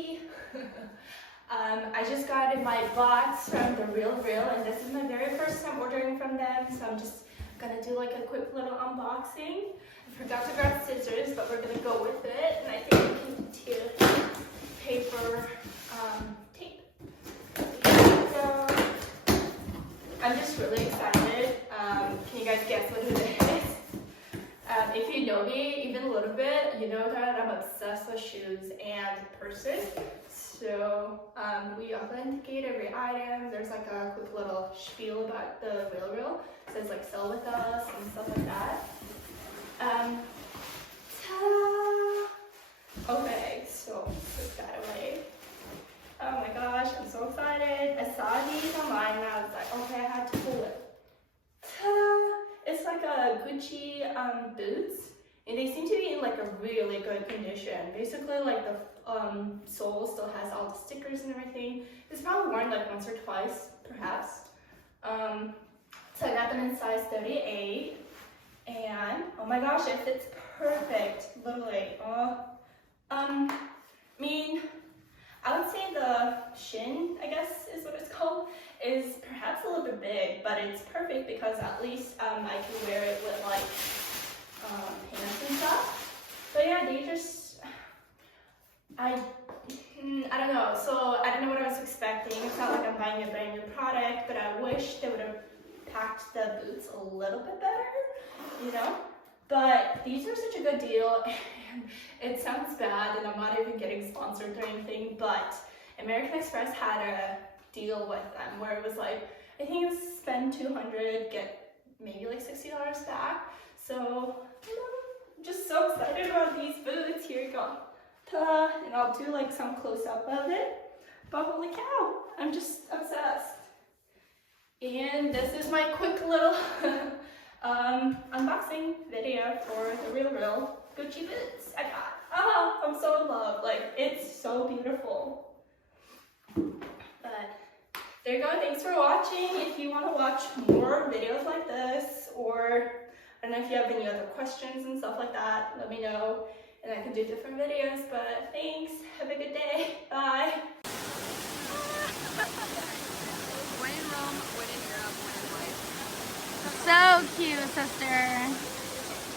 Gucci. I just got in my box from The Real, and this is my very first time ordering from them, so I'm just gonna do like a quick little unboxing. I forgot to grab scissors, but we're gonna go with it, and I think we can do paper tape. So I'm just really excited. Can you guys guess what it is? If you know me even a little bit, you know that I'm obsessed with shoes and purses. So we authenticate every item. There's like a quick little spiel about The Real. It says like sell with us and stuff like that. Ta-da! Okay, so put that away. Oh my gosh, I'm so excited. I saw these online and I was like, okay, I had to pull it. Ta-da! It's like a Gucci boots, and they seem to be in like a really good condition. Basically, like the sole still has all the stickers and everything. It's probably worn like once or twice, perhaps. So I got them in size 38, and oh my gosh, it fits perfect, literally. I mean, I would say the shin, I guess is what it's called, is perhaps a little bit big, but it's perfect because at least I can wear it with like pants and stuff. So yeah, they just, I don't know. So I don't know what I was expecting. It's not like I'm buying a brand new product, but I wish they would have packed the boots a little bit better, you know? But these are such a good deal, and it sounds bad, and I'm not even getting sponsored or anything, but American Express had a deal with them where it was like, I think it was spend $200, get maybe like $60 back. So I'm just so excited about these boots. Here you go. Ta-da! And I'll do like some close-up of it. But holy cow, I'm just obsessed. And this is my quick little unboxing video for The Real Gucci boots I got. Oh, I'm so in love. Like, it's so beautiful. But there you go. Thanks for watching. If you want to watch more videos like this, or I don't know if you have any other questions and stuff like that, let me know and I can do different videos. But thanks. Have a good day. Bye. When in Rome, when in Europe, when in life. So cute, sister.